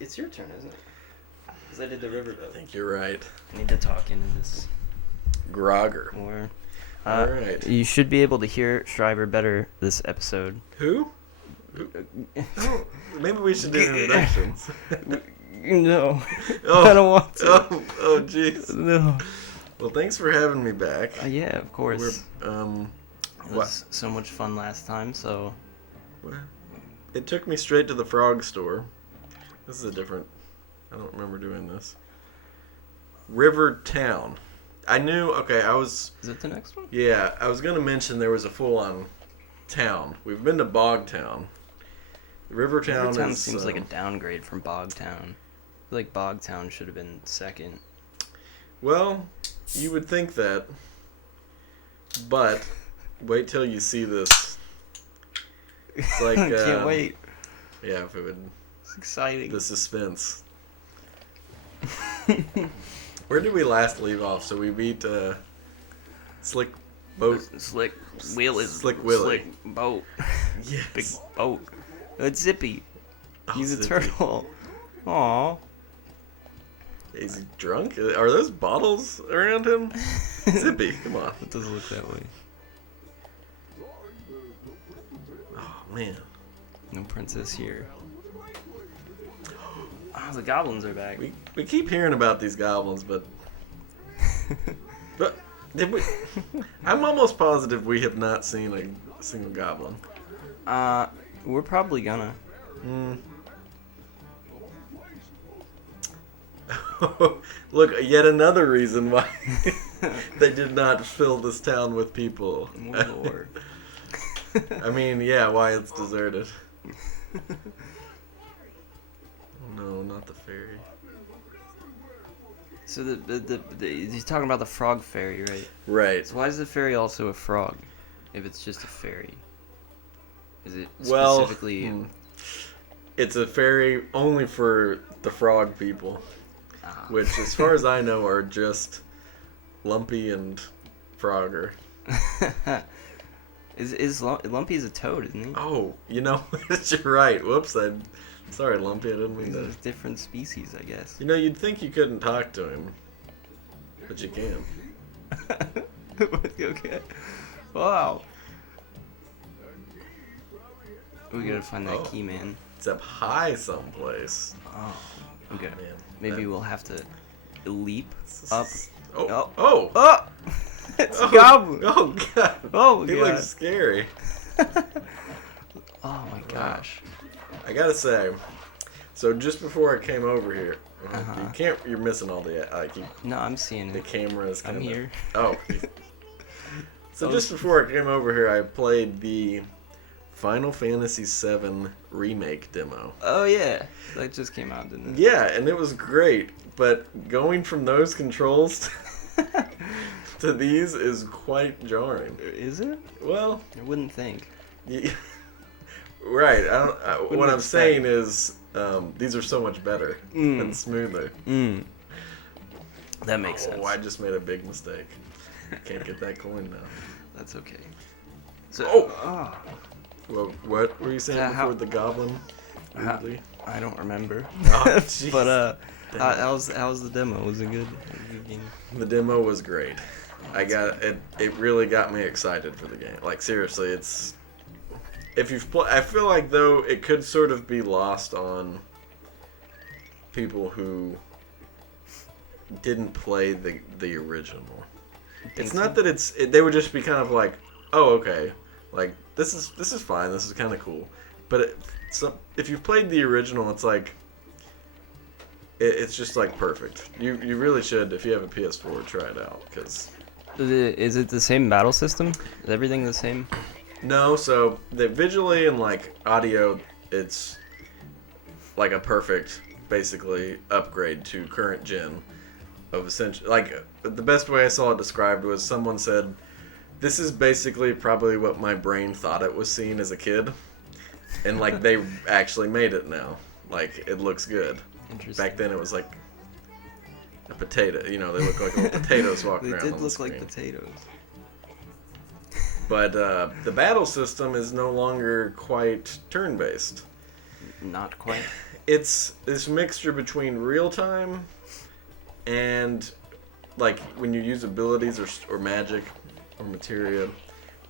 It's your turn, isn't it? Because I did the riverboat. I think you're right. I need to talk into this Grogger. more. All right. You should be able to hear Schreiber better this episode. Who? Oh, maybe we should do introductions. No. Oh, I don't want to. Oh, jeez. No. Well, thanks for having me back. Yeah, of course. It was so much fun last time, so... Well, it took me straight to the frog store. This is a different... I don't remember doing this. River Town. I knew... Okay, I was... Is it the next one? Yeah, I was going to mention there was a full-on town. We've been to Bogtown. Rivertown seems like a downgrade from Bogtown. I feel like Bogtown should have been second. Well, you would think that, but wait till you see this. It's like I can't wait. Yeah, if it would. It's exciting. The suspense. Where did we last leave off? So we beat Slick Boat. Slick Willie. Slick Willie. Slick Boat. Yes. Big boat. It's Zippy. Oh, He's Zippy. a turtle. Aw. Is he drunk? Are those bottles around him? Zippy, come on. It doesn't look that way. Oh, man. No princess here. Oh, the goblins are back. We keep hearing about these goblins, but did we? I'm almost positive we have not seen a single goblin. We're probably gonna. Look, yet another reason why they did not fill this town with people. More lore. I mean, yeah, why it's deserted. Oh, no, not the fairy. So he's talking about the frog fairy, right? Right. So why is the fairy also a frog? If it's just a fairy, is it specifically? Well, it's a fairy only for the frog people, which, as far as I know, are just Lumpy and Frogger. Is Lumpy's a toad, isn't he? Oh, you know, you're right. Whoops, sorry, Lumpy, I didn't mean He's to. a different species, I guess. You know, you'd think you couldn't talk to him, but you can. Okay. Wow. We gotta find that key, man. It's up high someplace. Oh, okay. Man, Maybe we'll have to leap up. Oh! It's a goblin. Oh, God. Oh, He God. looks scary. Oh, my gosh. I gotta say, so just before I came over here, you're missing all the, No, I'm seeing the it. cameras. I'm here. Oh. So just before I came over here, I played the Final Fantasy VII Remake demo. Oh, yeah. That just came out, didn't it? Yeah, and it was great, but going from those controls to these is quite jarring. Is it? Well, I wouldn't think. Right. What I'm expect. saying is these are so much better and smoother. That makes sense. Oh, I just made a big mistake. Can't get that coin now. That's okay. So, Well, what were you saying before the goblin? I don't remember. Oh, jeez. But how's the demo? Was it good? The demo was great. It really got me excited for the game. Like, seriously, it's if you've I feel like though it could sort of be lost on people who didn't play the original. It's not that they would just be kind of like, oh, okay, like this is fine, this is kind of cool, but if you've played the original, it's like it's just like perfect. You really should, if you have a PS4, try it out, because is it the same battle system? Is everything the same? no, so visually and like audio, it's like a perfect basically upgrade to current gen of essentially, like the best way I saw it described was someone said, this is basically probably what my brain thought it was seeing as a kid, and like they actually made it now. Like it looks good. Interesting. Back then it was like a potato. You know, they look like little potatoes walking around. They did on look the screen. like potatoes. But the battle system is no longer quite turn-based. Not quite. it's this mixture between real time and like when you use abilities or magic or materia,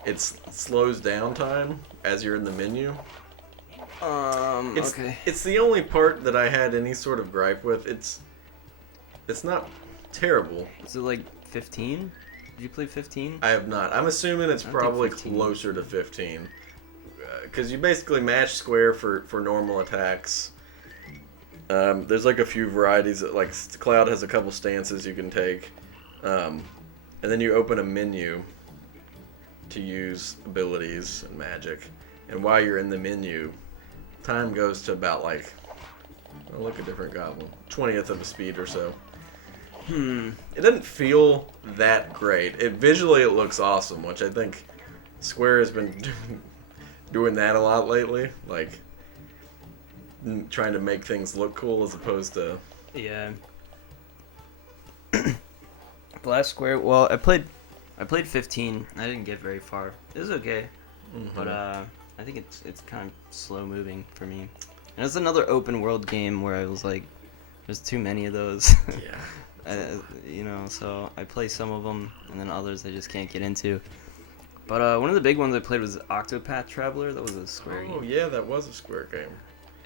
it slows down time as you're in the menu. Okay. It's the only part that I had any sort of gripe with. It's not terrible. Is it like 15? Did you play 15? I have not. I'm assuming it's probably 15. closer to 15. Because you basically match square for normal attacks. There's like a few varieties. Like Cloud has a couple stances you can take. And then you open a menu to use abilities and magic. And while you're in the menu, time goes to about like, oh, look, a different goblin. 20th of a speed or so. It doesn't feel that great. Visually it looks awesome, which I think Square has been doing that a lot lately. Like, trying to make things look cool as opposed to... Yeah. The last Square, well, I played 15. I didn't get very far. It was okay, but I think it's kind of slow moving for me. And it's another open world game where I was like, there's too many of those. Yeah. So I play some of them, and then others I just can't get into. But one of the big ones I played was Octopath Traveler. That was a Square game. Oh yeah, that was a Square game.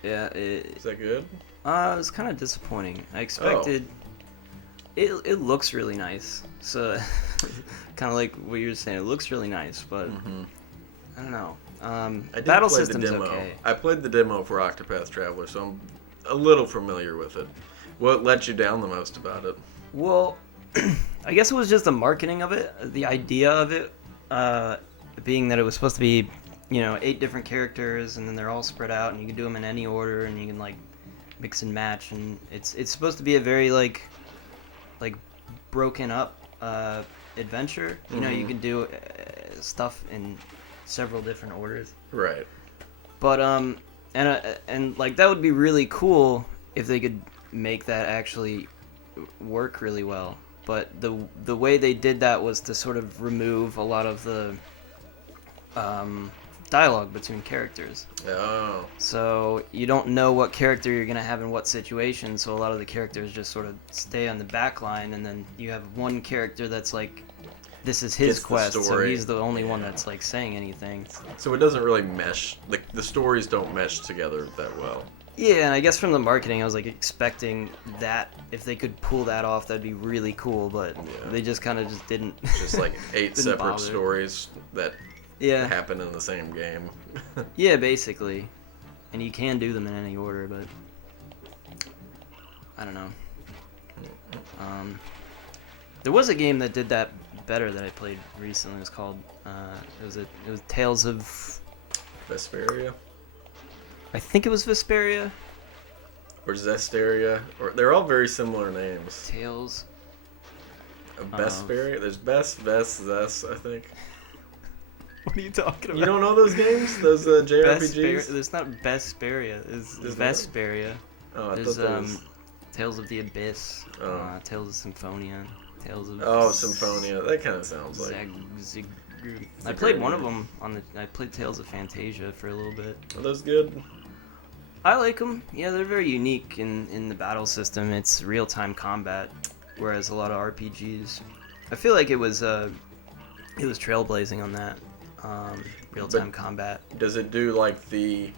Yeah. Is that good? It was kind of disappointing. I expected. It looks really nice. So, kind of like what you were saying. It looks really nice, but I don't know. Battle system's okay. I played the demo for Octopath Traveler, so I'm a little familiar with it. What let you down the most about it? Well, I guess it was just the marketing of it, the idea of it, being that it was supposed to be, 8 different characters, and then they're all spread out, and you can do them in any order, and you can like mix and match, and it's supposed to be a very like broken up adventure. You can do stuff in several different orders. Right. But and like that would be really cool if they could make that actually work really well. But the way they did that was to sort of remove a lot of the dialogue between characters. Oh. So you don't know what character you're going to have in what situation, so a lot of the characters just sort of stay on the back line, and then you have one character that's like, this is his quest, so he's the only one that's like saying anything. So it doesn't really mesh, the stories don't mesh together that well. Yeah, and I guess from the marketing, I was like expecting that if they could pull that off, that'd be really cool. But they just kind of just didn't. Just like 8 separate stories that happen in the same game. Yeah, basically, and you can do them in any order, but I don't know. There was a game that did that better that I played recently. It was called it was Tales of Vesperia. I think it was Vesperia. Or Zesteria. Or they're all very similar names. Tales of Vesperia? There's Best, Vest, Zest, I think. What are you talking about? You don't know those games? Those JRPGs? There's not Vesperia. There's Vesperia. Oh, there's Tales of the Abyss. Tales of Symphonia. Tales of... Symphonia. That kind of sounds like... I played one of them I played Tales of Fantasia for a little bit. Are those good? I like them. Yeah, they're very unique in the battle system. It's real-time combat, whereas a lot of RPGs. I feel like it was trailblazing on that real-time combat. Does it do like the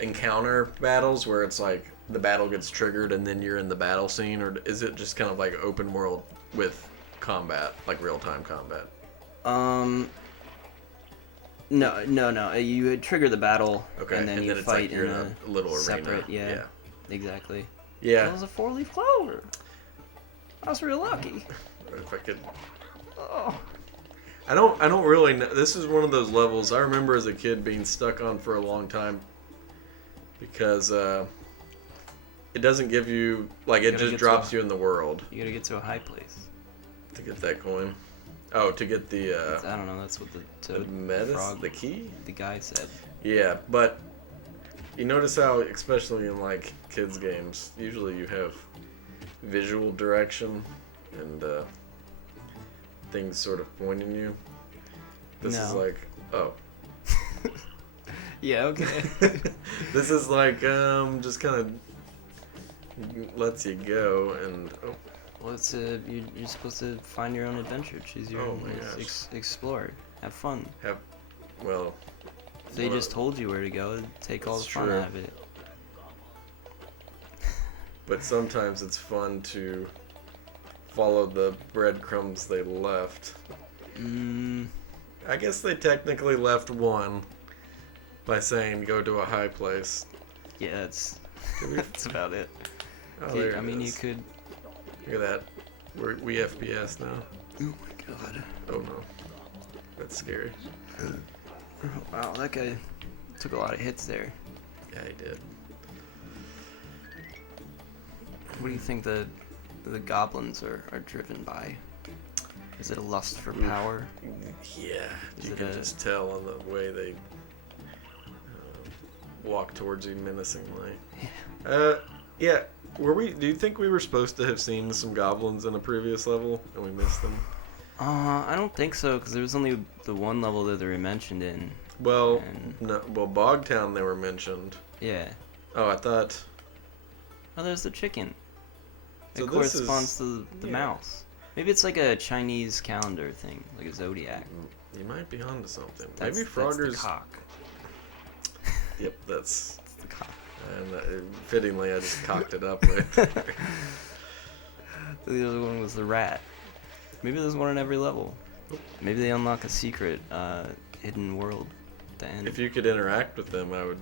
encounter battles where it's like the battle gets triggered and then you're in the battle scene, or is it just kind of like open world with combat, like real-time combat? No. You would trigger the battle, and then you fight like in a little separate, arena. Yeah, exactly. Yeah. That was a 4-leaf clover. I was real lucky. If I could. Oh. I don't really know. This is one of those levels I remember as a kid being stuck on for a long time because it doesn't give you it just drops you in the world. You gotta get to a high place to get that coin. Oh, to get the... I don't know, that's what the key? The guy said. Yeah, but you notice how, especially in, kids' games, usually you have visual direction and things sort of pointing you. This is like, oh. Yeah, okay. This is like just kind of lets you go and Well, it's you're supposed to find your own adventure, choose your Oh own, my gosh. explore, have fun. well. If they Well, just told you where to go, take all the it's fun true. out of it. But sometimes it's fun to follow the breadcrumbs they left. I guess they technically left one by saying go to a high place. Yeah, that's about it. Oh, there I it mean, you is. could. Look at that. We FPS now. Oh my god. Oh no. That's scary. Wow, that guy took a lot of hits there. Yeah, he did. What do you think the goblins are driven by? Is it a lust for power? Yeah, Is you it can just tell on the way they walk towards you menacingly. Yeah. Do you think we were supposed to have seen some goblins in a previous level and we missed them? I don't think so, because there was only the one level that they were mentioned in. Well, And- no. Well, Bogtown they were mentioned. Yeah. Oh, I thought. Oh, there's the chicken. So It this is- corresponds to the yeah. mouse. Maybe it's like a Chinese calendar thing, like a zodiac. You might be onto something. That's, Maybe that's Frogger's. the cock. Yep, that's. That's the cock. And fittingly, I just cocked it up right there. The other one was the rat. Maybe there's one in every level. Maybe they unlock a secret hidden world at the end. If you could interact with them, I would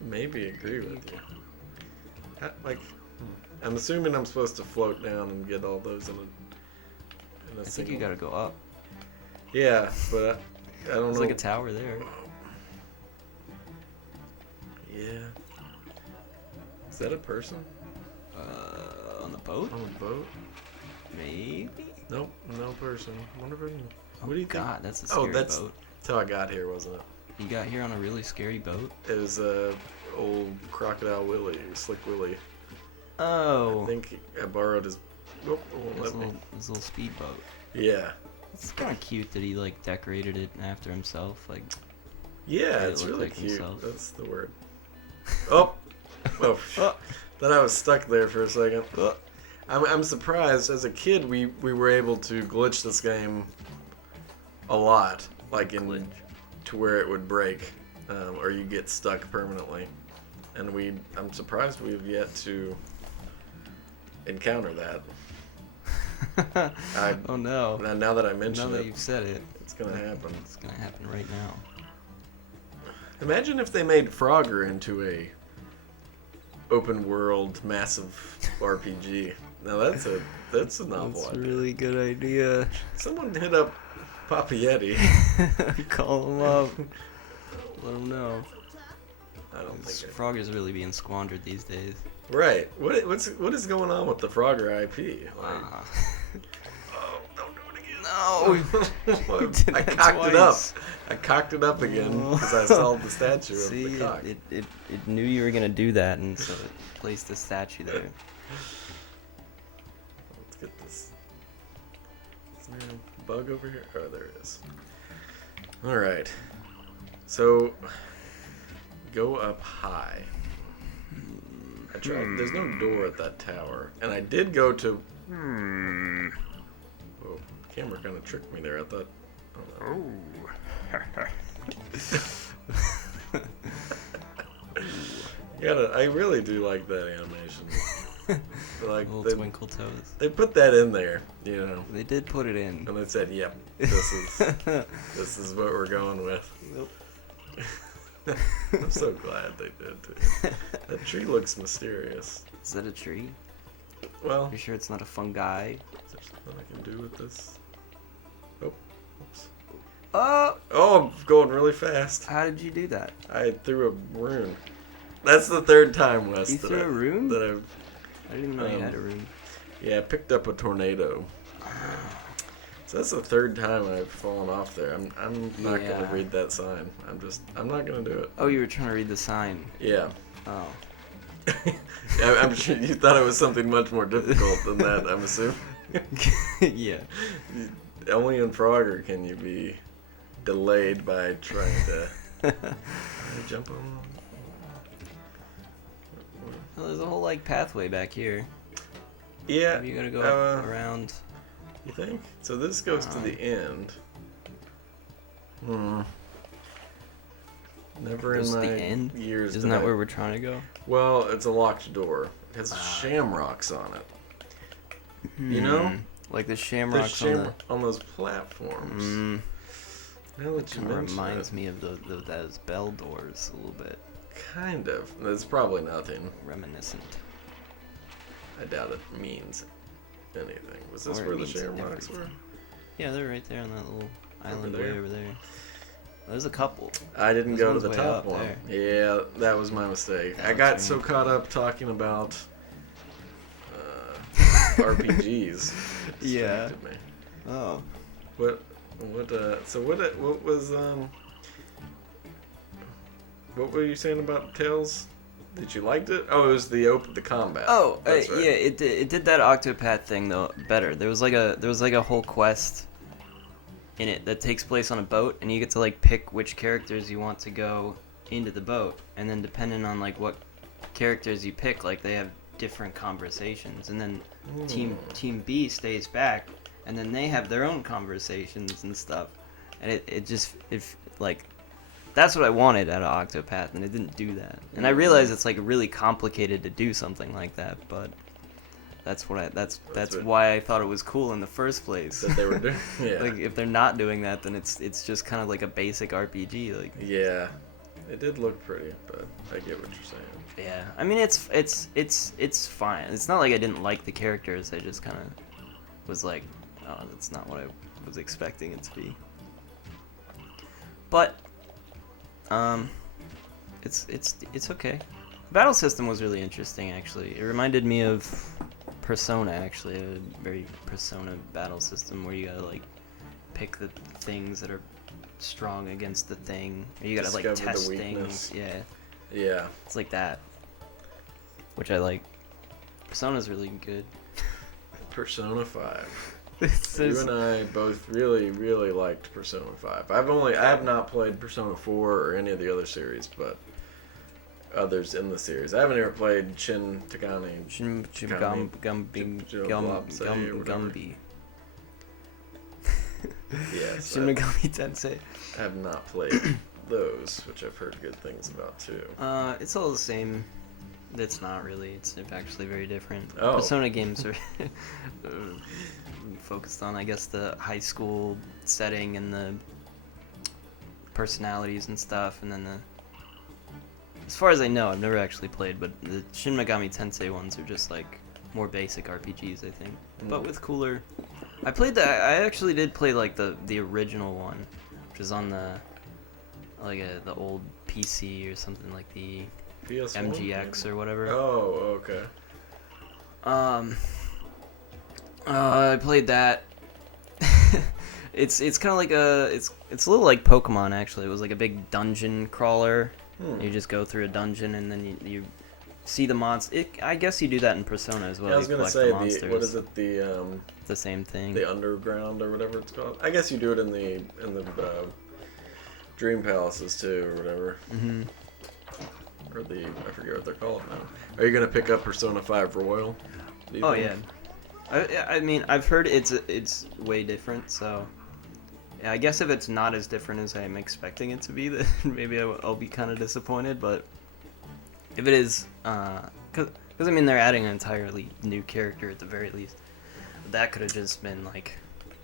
maybe agree with you. I'm assuming I'm supposed to float down and get all those in a I think single. you gotta go up. Yeah, but I don't There's know. like a tower there. Yeah. Is that a person On the boat? on a boat? Maybe? Nope, no person. I wonder if I can. Oh What do you god, think? that's a scary that's boat. how I got here, wasn't it? You got here on a really scary boat? It was old Crocodile Willie, Slick Willie. Oh. I think I borrowed his. Nope, it won't let me. His little speedboat. Yeah. It's kind of cute that he like decorated it after himself. Like, Yeah, Made it it's look really like cute. himself. That's the word. Oh, oh! Oh. Thought I was stuck there for a second. oh, I'm surprised. As a kid, we were able to glitch this game a lot, like in to where it would break, or you get stuck permanently. And I'm surprised we've yet to encounter that. oh no. Now that I mention Now that it, you've said it, it's gonna happen. it's gonna happen right now. Imagine if they made Frogger into a open world massive RPG. Now that's a novel That's a idea. really good idea. Someone hit up Papa Yeti. Call him up. Let him know. I don't This think. Frog is really being squandered these days. Right. What is going on with the Frogger IP? Like, Ah. oh, don't do it again. No. did I that cocked it up. twice. I cocked it up again because I saw the statue See, of the cock. it knew you were gonna do that, and so it placed the statue there. Let's get this. Is there a bug over here? Oh, there it is. All right. So go up high. I tried. There's no door at that tower, and I did go to. Whoa, camera kind of tricked me there. I thought. Oh, no. I really do like that animation. Like Little they, twinkle toes. they put that in there, you know, They did put it in. and they said, "Yep, this is what we're going with." I'm so glad they did too. That tree looks mysterious. Is that a tree? Well, You sure it's not a fungi? is there something I can do with this? Oh, oops. Oh! Oh, I'm going really fast. How did you do that? I threw a rune. That's the third time, Wes. You that threw a rune? That I've. I didn't even know you had a room. Yeah, I picked up a tornado. So that's the third time I've fallen off there. I'm not gonna Yeah. read that sign. I'm not gonna do it. Oh, you were trying to read the sign. Yeah. Oh. Yeah, I'm sure you thought it was something much more difficult than that, I'm assuming. Yeah. Only in Frogger can you be delayed by trying to Jump on. Well, there's a whole like pathway back here. Yeah. Maybe you gotta go around. You think? So this goes to the end. Never in Goes to my the end? years. Isn't that where we're trying to go? Well, it's a locked door. It has shamrocks on it. You know? Like the There's shamrocks on those platforms. Now that you kind of mention reminds it, me of those bell doors a little bit. kind of. That's probably nothing. Reminiscent. I doubt it means anything. Was this Or it where the means shamrocks were? everything. Yeah, they're right there on that little island there? way over there. There's a couple. I didn't Those go to ones the way top up one. there. Yeah, that was my mistake. I That's got right. so caught up talking about RPGs. Yeah. Distracted me. Oh. What were you saying about Tales? That you liked it? Oh, it was the combat. Oh, That's right. yeah. It did that Octopath thing though better. There was like a whole quest in it that takes place on a boat, and you get to like pick which characters you want to go into the boat, and then depending on like what characters you pick, like they have different conversations, and then Team B stays back, and then they have their own conversations and stuff, and it like that's what I wanted out of Octopath, and it didn't do that. And I realize it's like really complicated to do something like that, but that's why I thought it was cool in the first place. That they were doing. Yeah. Like if they're not doing that, then it's just kind of like a basic RPG. Like Yeah. It did look pretty, but I get what you're saying. yeah, I mean it's fine. It's not like I didn't like the characters. I just kind of was like, oh, that's not what I was expecting it to be. But it's okay. The battle system was really interesting, actually. It reminded me of Persona, actually, a very Persona battle system where you gotta like pick the things that are strong against the thing. Or you gotta like Discover the test weakness. things. Yeah, Yeah. it's like that, which I like. Persona's really good. Persona 5. It's You and I both really, really liked Persona 5. I have not played Persona 4 or any of the other series, but others in the series. I haven't ever played Shin Tagami. Gumby. Yes. Shin Megami Tensei. I have not played those, which I've heard good things about too. It's all the same. It's not really. It's actually very different. Oh. Persona games are focused on, I guess, the high school setting and the personalities and stuff, and then as far as I know, I've never actually played, but the Shin Megami Tensei ones are just like more basic RPGs, I think, but with cooler. I actually did play like the original one, which is on the old PC or something, like the PS1? MGX or whatever. Oh, okay. I played that. It's kind of like it's a little like Pokemon, actually. It was like a big dungeon crawler. You just go through a dungeon and then you see the monster. I guess you do that in Persona as well. Yeah, I was You gonna collect say what is it? It's the same thing. The underground or whatever it's called. I guess you do it in the Dream Palaces too, or whatever. Mm-hmm. Or I forget what they're called now. Are you gonna pick up Persona 5 Royal? Oh yeah. I mean, I've heard it's way different, so yeah, I guess if it's not as different as I'm expecting it to be, then maybe I'll be kind of disappointed. But if it is, because I mean they're adding an entirely new character at the very least. That could have just been like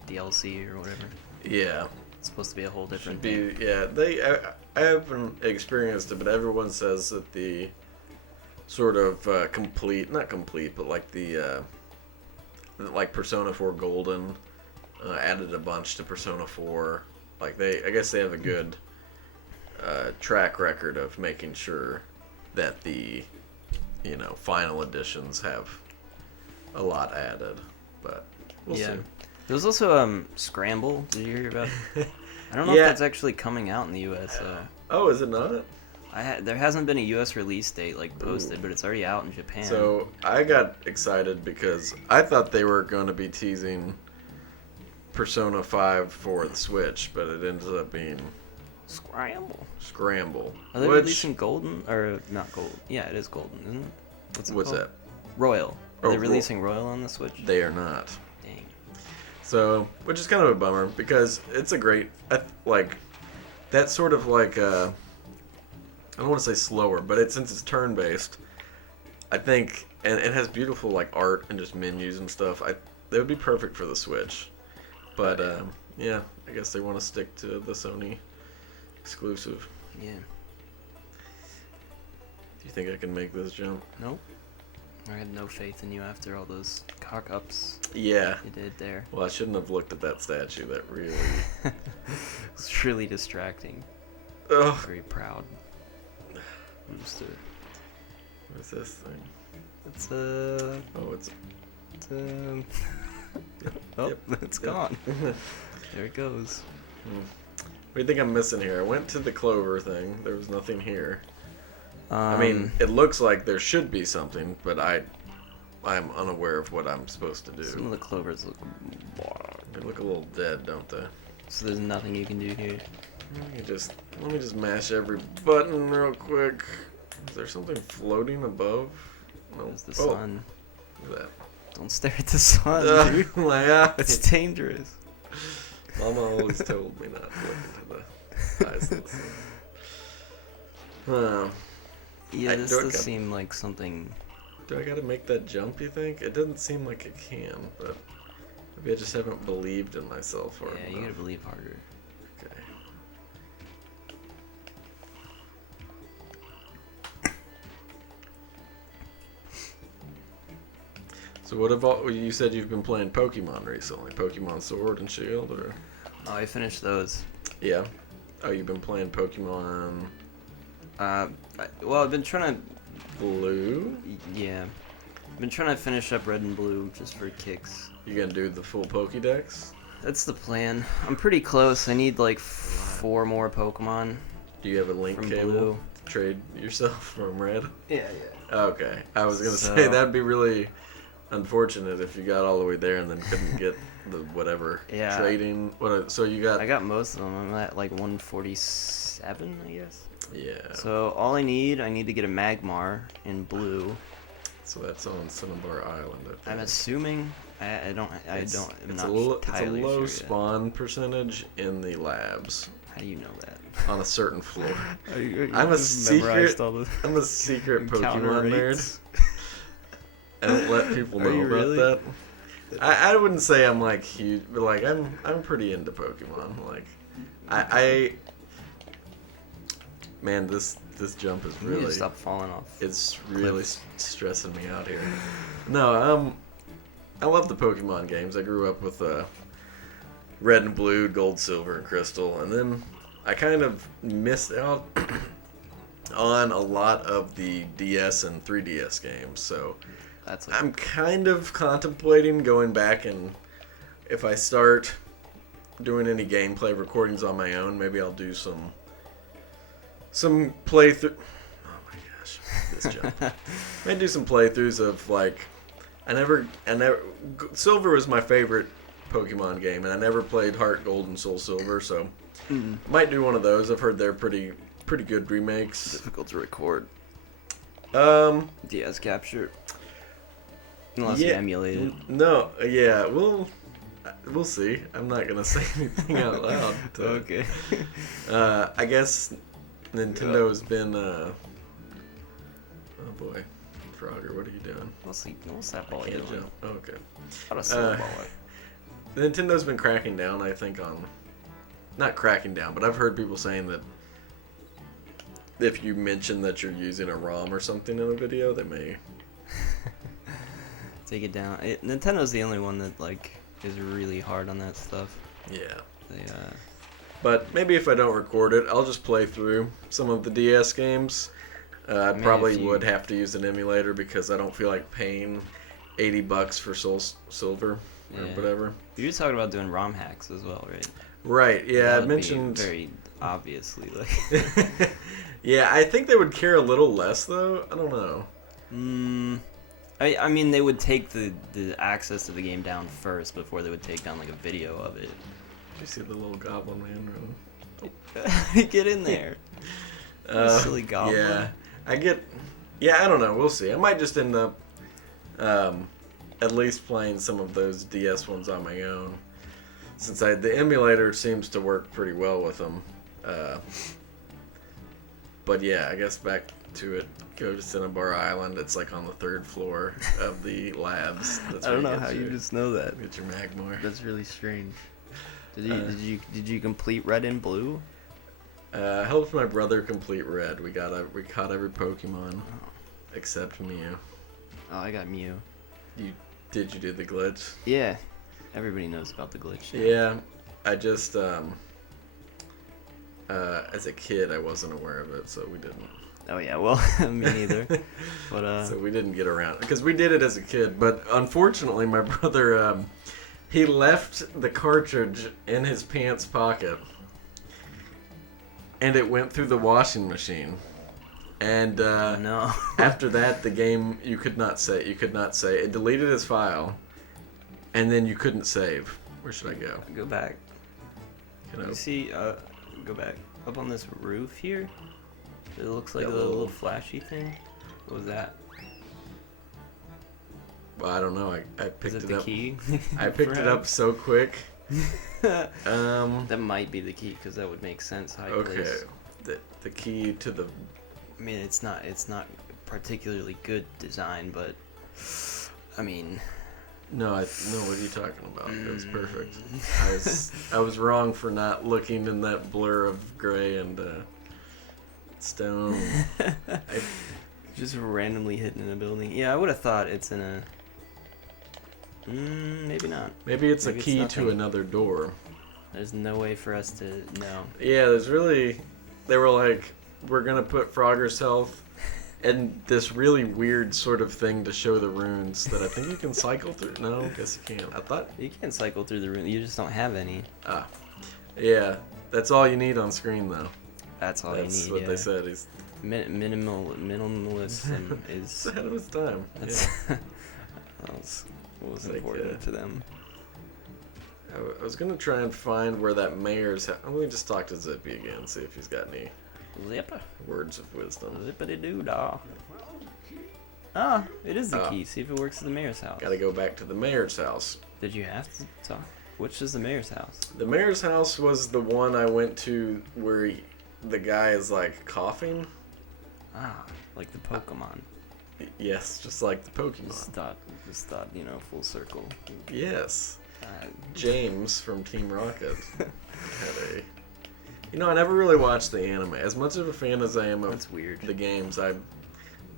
DLC or whatever. Yeah. It's supposed to be a whole different Should be, thing. yeah. I haven't experienced it, but everyone says that the sort of not complete, but like the like Persona 4 Golden added a bunch to Persona 4. Like I guess they have a good track record of making sure that the final editions have a lot added, but we'll see. There was also Scramble. Did you hear about it? I don't know if that's actually coming out in the U.S. Oh, is it not? There hasn't been a U.S. release date posted, but it's already out in Japan. So I got excited because I thought they were going to be teasing Persona 5 for the Switch, but it ended up being Scramble. Are they Which, releasing Golden or not Golden? Yeah, it is Golden, isn't it? what's called? that? Royal. Are Oh, they releasing Royal on the Switch? They are not. Dang. So, which is kind of a bummer because it's a great, like, that sort of like, I don't want to say slower, but since it's turn-based, I think, and it has beautiful like art and just menus and stuff. They would be perfect for the Switch, but yeah, I guess they want to stick to the Sony exclusive. Yeah. Do you think I can make this jump? Nope. I had no faith in you after all those cock-ups Yeah. you did there. Well, I shouldn't have looked at that statue. That really. It's really distracting. Ugh. Very proud. I'm just What's this thing? It's Oh, it's. oh, Yep. it's gone. There it goes. What do you think I'm missing here? I went to the clover thing. There was nothing here. I Um, mean, it looks like there should be something, but I'm unaware of what I'm supposed to some of do. the clovers look. They look a little dead, don't they? So there's nothing you can do here. Let me just mash every button real quick. Is there something floating above? No. There's the Oh, sun. look at Don't stare at the sun, that. dude. My eye. It's dangerous. Mama always told me not to look into the eyes of the sun. Yeah, this do I does got- seem like something. Do I gotta make that jump, you think? It doesn't seem like it can, but maybe I just haven't believed in myself or Yeah, you gotta believe harder. Okay. So what about, you said you've been playing Pokemon recently? Pokemon Sword and Shield, or? Oh, I finished those. Yeah. Oh, you've been playing Pokemon Well, I've been trying to. Blue? Yeah. I've been trying to finish up Red and Blue just for kicks. You gonna do the full Pokédex? That's the plan. I'm pretty close. I need like 4 more Pokemon Do you have a link from cable Blue. to trade yourself from Red? Yeah, Okay. I was gonna So- say that'd be really unfortunate if you got all the way there and then couldn't get the whatever Yeah. trading. So you got I got most of them. I'm at like 147, I guess. yeah. So all I need to get a Magmar in Blue. So that's on Cinnabar Island. I think. I'm assuming. I don't. I'm it's not it's a entirely low sure yet. spawn percentage in the labs How do you know that? on a certain floor. You I'm a just memorized secret. all the I'm a secret encounter Pokemon nerd. rates. I don't let people Are know you about really? that. I wouldn't say I'm like huge, but like I'm pretty into Pokemon. Like I man, this jump is You need to really stop falling off. it's really stressing me out here. No, I love the Pokemon games. I grew up with Red and Blue, Gold, Silver, and Crystal, and then I kind of missed out on a lot of the DS and 3DS games. So That's like, I'm kind of contemplating going back, and if I start doing any gameplay recordings on my own, maybe I'll do some playthrough. Oh my gosh, this jump. Maybe do some playthroughs of like, I never. Silver was my favorite Pokemon game, and I never played Heart Gold and Soul Silver, so might do one of those. I've heard they're pretty good remakes. difficult to record. DS capture. Unless you Yeah, emulate it. No, yeah, we'll see. I'm not gonna say anything out loud. Okay. I guess Nintendo's been. Oh boy, Frogger, what are you doing? What's that ball Can't you doing? jump. Oh, okay. How to slow ball it? Nintendo's been cracking down, I think, on. Not cracking down, but I've heard people saying that if you mention that you're using a ROM or something in a video, they may. Take it down. Nintendo's the only one that like is really hard on that stuff. Yeah. They But maybe if I don't record it, I'll just play through some of the DS games. I mean, probably if you- would have to use an emulator because I don't feel like paying $80 for Soul Silver or Yeah. whatever. You're talking about doing ROM hacks as well, right? Right. Yeah, That I would be mentioned. very obviously like. Yeah, I think they would care a little less though. I don't know. I mean they would take the access to the game down first before they would take down like a video of it. Did you see the little Goblin Man running? Get in there. You silly goblin. Yeah, I don't know. We'll see. I might just end up at least playing some of those DS ones on my own, since the emulator seems to work pretty well with them. But yeah, I guess back to it. Go to Cinnabar Island. It's like on the 3rd floor of the labs. That's I don't know how you just know that. Get your Magmar. That's really strange. Did you complete Red and Blue? I helped my brother complete Red. We caught every Pokemon except Mew. Oh, I got Mew. Did you do the glitch? Yeah, everybody knows about the glitch. Yeah, I just as a kid I wasn't aware of it, so we didn't. Oh yeah, well, me neither. But so we didn't get around because we did it as a kid. But unfortunately, my brother he left the cartridge in his pants pocket, and it went through the washing machine. And no. After that, the game you could not say. It deleted his file, and then you couldn't save. Where should I go? Go back. Can I? You see, go back up on this roof here. It looks like Yeah, a little flashy thing. What was that? Well, I don't know. I picked Is it it the up. key? I picked it up so quick. That might be the key because that would make sense. How you Okay. place. The key to the. I mean, it's not particularly good design, but I mean. No, what are you talking about? It was perfect. I was wrong for not looking in that blur of gray and stone. Just randomly hidden in a building. Yeah, I would have thought it's in a. Maybe not. Maybe it's Maybe a key it's to nothing. another door. There's no way for us to know. Yeah, they were like, we're gonna put Frogger's health and this really weird sort of thing to show the runes that I think you can cycle through. No, I guess you can't. I thought. You can cycle through the room. You just don't have any. Yeah, that's all you need on screen though. That's all That's you need. what Yeah. they said. He's Minimalism is. ahead of his time. That's, Yeah. that's what was Like, important to them. I was gonna try and find where that mayor's. Let me just talk to Zippy again, see if he's got any Zipper. words of wisdom. Zippity doo dah. Ah, it is the Ah. key. See if it works at the mayor's house. Gotta go back to the mayor's house. Did you have to talk? Which is the mayor's house? The mayor's house was the one I went to where the guy is like coughing. Ah, like the Pokemon. Yes, just like the Pokemon. Just thought, full circle. Yes. Uh, James from Team Rocket had I never really watched the anime. As much of a fan as I am of That's weird. the games,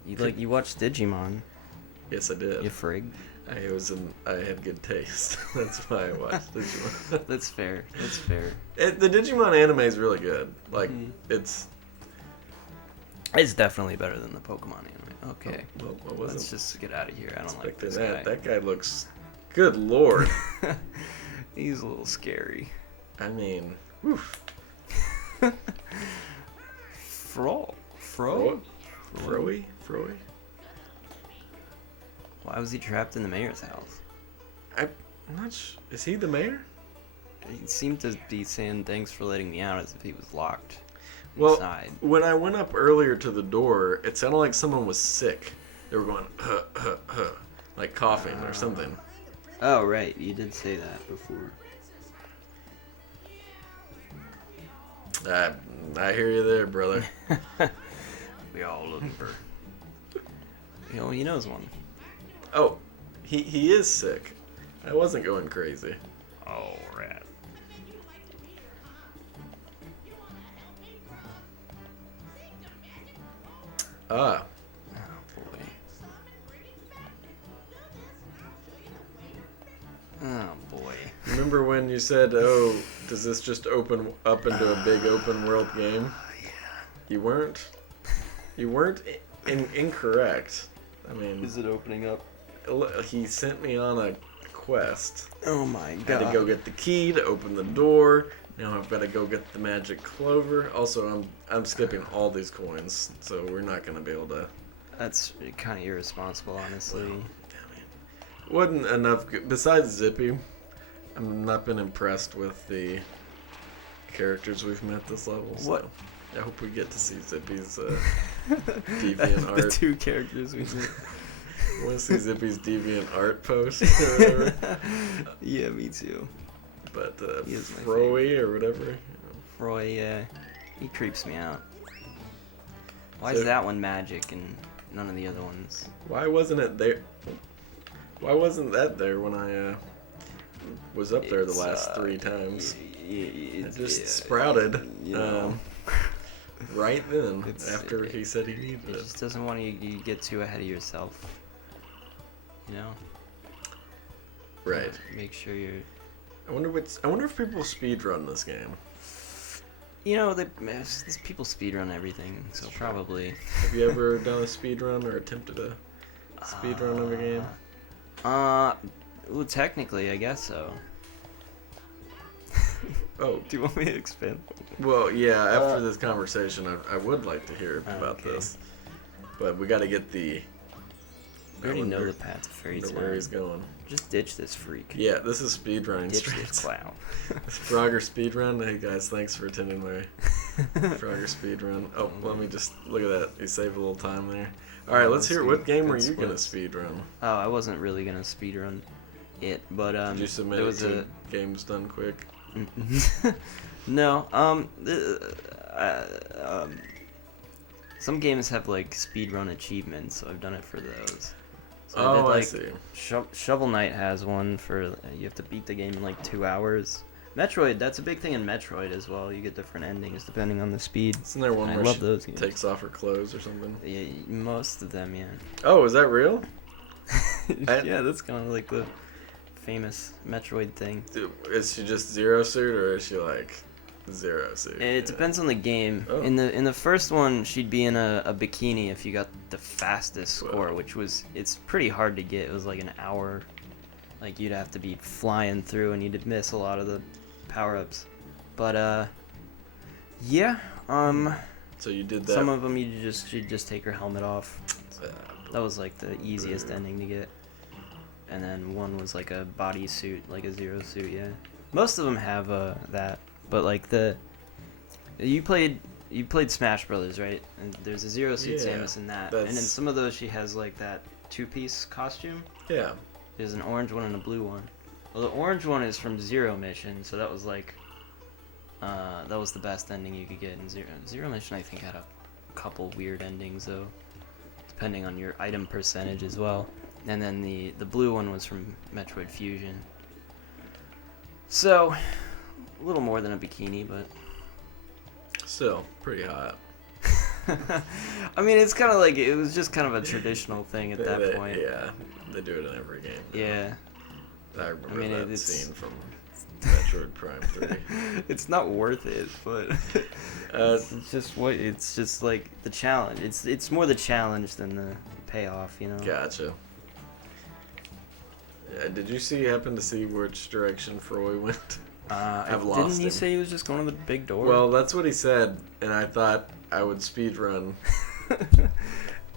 You watched Digimon. yes, I did. You frig. I had good taste. That's why I watched Digimon. That's fair. That's fair. The Digimon anime is really good. Like, it's... It's definitely better than the Pokemon anime. Okay. Well, what was Let's it? just get out of here. I don't like Expecting this guy. That guy looks... Good lord. He's a little scary. I mean... Oof. Fro? Froey? Why was he trapped in the mayor's house? I'm not sure. Is he the mayor? He seemed to be saying thanks for letting me out as if he was locked Well, inside. when I went up earlier to the door, it sounded like someone was sick. They were going, like coughing or something. Oh, right. You did say that before. I hear you there, brother. We all looking for... he knows one. Oh, he is sick. I wasn't going crazy. Oh, rat. Ah, Oh, boy. Oh, boy. remember when you said, oh, does this just open up into a big open world game? Yeah. You weren't incorrect. I mean, Is it opening up? he sent me on a quest. Oh, my I God. had to go get the key to open the door. Now I've got to go get the magic clover. Also, I'm skipping all these coins, so we're not going to be able to. That's kind of irresponsible, honestly. Well, wasn't enough. Besides Zippy, I've not been impressed with the characters we've met this level. So What? I hope we get to see Zippy's deviant The art. 2 characters we see. I want to see Zippy's deviant art post or whatever. Yeah, me too. But He is my Froey or whatever. Roy, yeah, he creeps me out. Why So- is that one magic and none of the other ones? Why wasn't it there? Why wasn't that there when I was up there the last 3 times? It just sprouted. You know, Right then, It's- after he said he needed it it. just doesn't want you to get too ahead of yourself. You know? Right. Make sure you're. I wonder if people speedrun this game. You know, these people speedrun everything, so probably. Have you ever done a speedrun or attempted a speedrun of a game? Well, technically, I guess so. Oh, Do you want me to expand? well, yeah. After this conversation, I would like to hear about Okay. this, but we got to get the. We already know wonder- the path to Fairy wonder where he's Town. going. Just ditch this freak. Yeah, this is speedrunning Ditch this strats. clown. Frogger speedrun. Hey guys, thanks for attending my Frogger speedrun. Oh, let me just look at that. You saved a little time there. All right, let's hear. What game were you gonna speedrun? Oh, I wasn't really gonna speedrun it, but Did you submit there it was to Games Done Quick? No, some games have like speedrun achievements, so I've done it for those. So I did, Oh, I like, see. Shovel Knight has one for you have to beat the game in like 2 hours. Metroid, that's a big thing in Metroid as well. You get different endings depending on the speed. Isn't there one I where love she those games. takes off her clothes or something? Yeah, most of them, yeah. Oh, is that real? Yeah, that's kind of like the famous Metroid thing. Is she just zero suit or is she like zero suit? It depends on the game. Oh. In the first one, she'd be in a bikini if you got the fastest score, Whoa. which was it's pretty hard to get. It was like an hour. Like you'd have to be flying through, and you'd miss a lot of the power-ups. But yeah. So you did that. Some of them you'd just take her helmet off. Uh, That was like the easiest Boo. ending to get. And then one was like a bodysuit, like a zero suit, yeah. Most of them have that, but like you played Smash Brothers, right? And there's a zero suit Yeah, Samus in that, and in that's- some of those she has like that 2-piece costume. yeah. There's an orange one and a blue one. Well, the orange one is from Zero Mission, so that was like that was the best ending you could get in Zero Mission. I think had a couple weird endings though, depending on your item percentage as well. And then the blue one was from Metroid Fusion. So, a little more than a bikini, but Still pretty hot. I mean, it's kind of like it was just kind of a traditional thing at that point. Yeah, they do it in every game. Yeah. I remember I mean, that it's- scene from Metroid Prime 3. It's not worth it, but it's just like the challenge. It's more the challenge than the payoff, you know. Gotcha. Yeah, did you happen to see which direction Froy went? I've lost Didn't he him. say he was just going to the big door? Well, that's what he said, and I thought I would speedrun.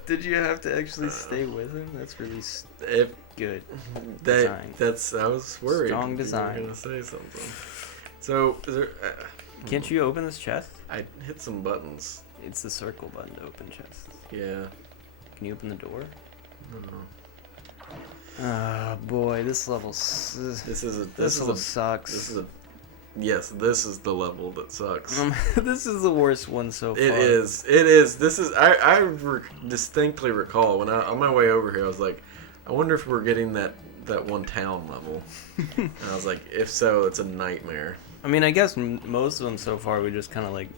Did you have to actually stay with him? That's really If good. that, Design. I was worried. Strong you design. were gonna say something. So, is there, Can't you open this chest? I hit some buttons. It's the circle button to open chests. Yeah. Can you open the door? I don't know. Oh boy, this level. This is This level sucks. This is a. Yes, this is the level that sucks. This is the worst one so far. It is. It is. This is. I distinctly recall when on my way over here, I was like, I wonder if we're getting that one town level. And I was like, if so, it's a nightmare. I mean, I guess most of them so far we just kind of like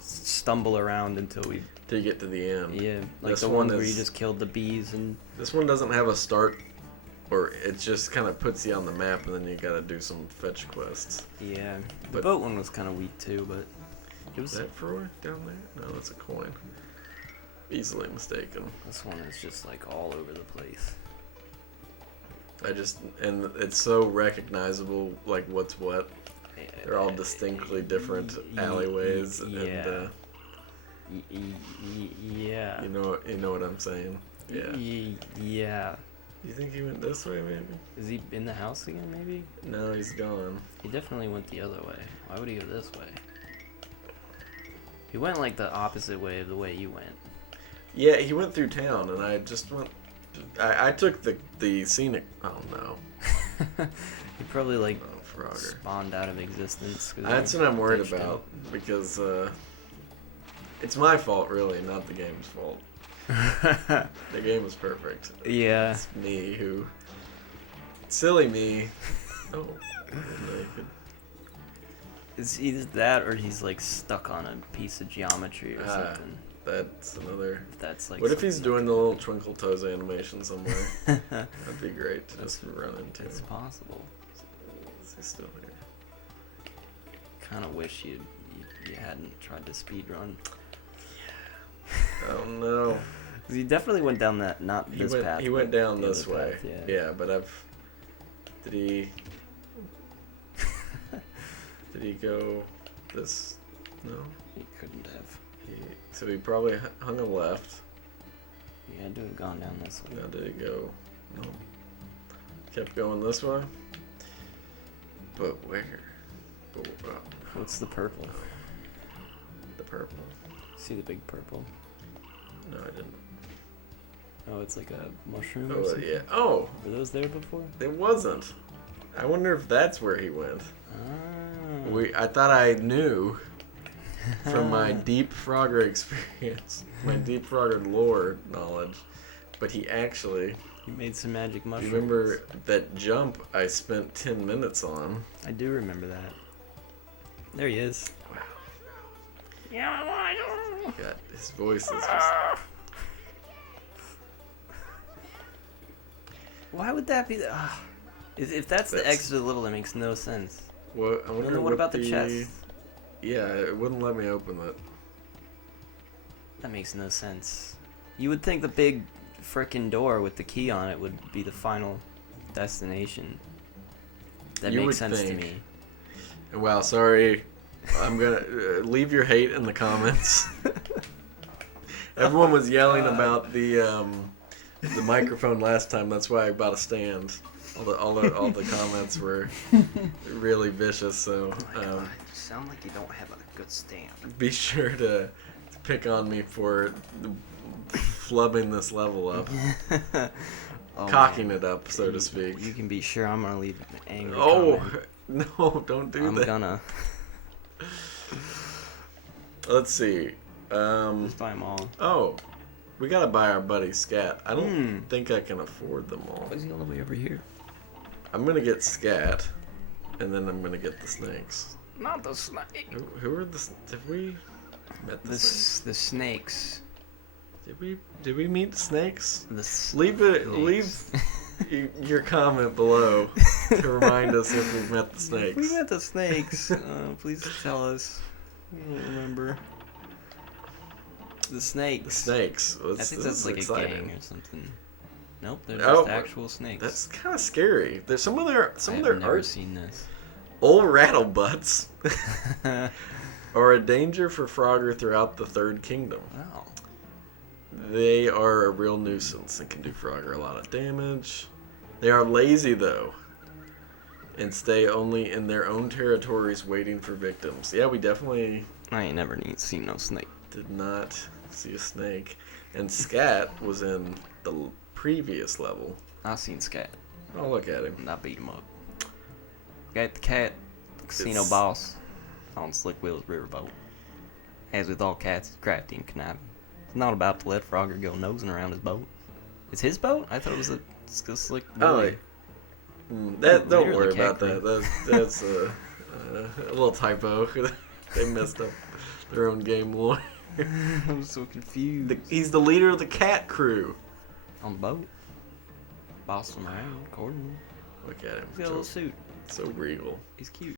stumble around until we. To get to the end. Yeah, like This the one ones where you is- just killed the bees and. This one doesn't have a start, or it just kind of puts you on the map, and then you gotta do some fetch quests. Yeah, the But- boat one was kind of weak too, but it was. Is that Froy down there? No, that's a coin. Easily mistaken. This one is just like all over the place. And it's so recognizable, like what's what. They're all distinctly different alleyways, Yeah. and Yeah. you know what I'm saying. Yeah. Yeah. You think he went this way, maybe? Is he in the house again, maybe? No, he's gone. He definitely went the other way. Why would he go this way? He went like the opposite way of the way you went. Yeah, he went through town, and I just went... I took the scenic... Oh, no. He probably, like, Frogger. spawned out of existence. That's what I'm worried about, because it's my fault, really, not the game's fault. The game was perfect. Yeah. It's me who... Silly me. Oh, naked. It's either that or he's, like, stuck on a piece of geometry or something. That's another... That's like. What if he's doing the little Twinkle Toes animation somewhere? That'd be great to just run into. It's possible. Is he still here? Kind of wish you hadn't tried to speed run. Oh no. He definitely went down that path. He went down the this other way. path, Yeah, but did he? Did he go this? No. He couldn't have. So he probably hung a left. He had to have gone down this way. Now did he go? No. Kept going this way. But where? What's the purple? The purple. See the big purple? No, I didn't. Oh, it's like a mushroom. Or Oh something? yeah. Oh, Were those there before? it wasn't. I wonder if that's where he went. Ah. I thought I knew from my deep Frogger experience, my deep Frogger lore knowledge, but he actually. You made some magic mushrooms. You remember that jump I spent 10 minutes on? I do remember that. There he is. Wow. Yeah. God, his voice is just. Why would that be? If that's the extra little, that makes no sense. What? I wonder What about the chest? Yeah, it wouldn't let me open it. That makes no sense. You would think the big frickin' door with the key on it would be the final destination. That You makes would sense to think. me. Wow, sorry. I'm gonna leave your hate in the comments. Everyone was yelling about the microphone last time. That's why I bought a stand. All the comments were really vicious. So You sound like you don't have a good stand. be sure to pick on me for flubbing this level up, Oh, cocking man. it up, so to speak. You can be sure I'm gonna leave an angry Oh comment. no! Don't do I'm that. gonna. Let's see. Just buy them all. Oh, we gotta buy our buddy Scat. I don't Hmm. think I can afford them all. Why is he all the way over here? I'm gonna get Scat, and then I'm gonna get the snakes. Not the snake. Who are the? Have we met the snakes? The snakes. Did we meet the snakes? Leave Snakes. your comment below to remind us if we've met the snakes. We met the snakes. Please tell us. I don't remember. The snakes. The snakes. I think that's like exciting. a gang or something. Nope, they're Oh, just actual snakes. That's kind of scary. There's some of their I've never art. seen this. Old rattle butts are a danger for Frogger throughout the Third Kingdom. Wow. They are a real nuisance and can do Frogger a lot of damage. They are lazy though, and stay only in their own territories waiting for victims. Yeah, we definitely I ain't never seen no snake. did not see a snake. And Scat was in the previous level. I seen Scat. Oh, look at him. And I beat him up. Got the cat, the casino It's- boss, on Slick Will's riverboat. As with all cats, it's crafty and conniving. It's not about to let Frogger go nosing around his boat. It's his boat? I thought it was a Slick Oh, Willy. that don't Literally worry cat about that. That's a little typo. They messed up their own game lore. I'm so confused. He's the leader of the cat crew. On the boat. Boss him around, accordingly. Look at him. He's got a little suit. So regal. He's cute.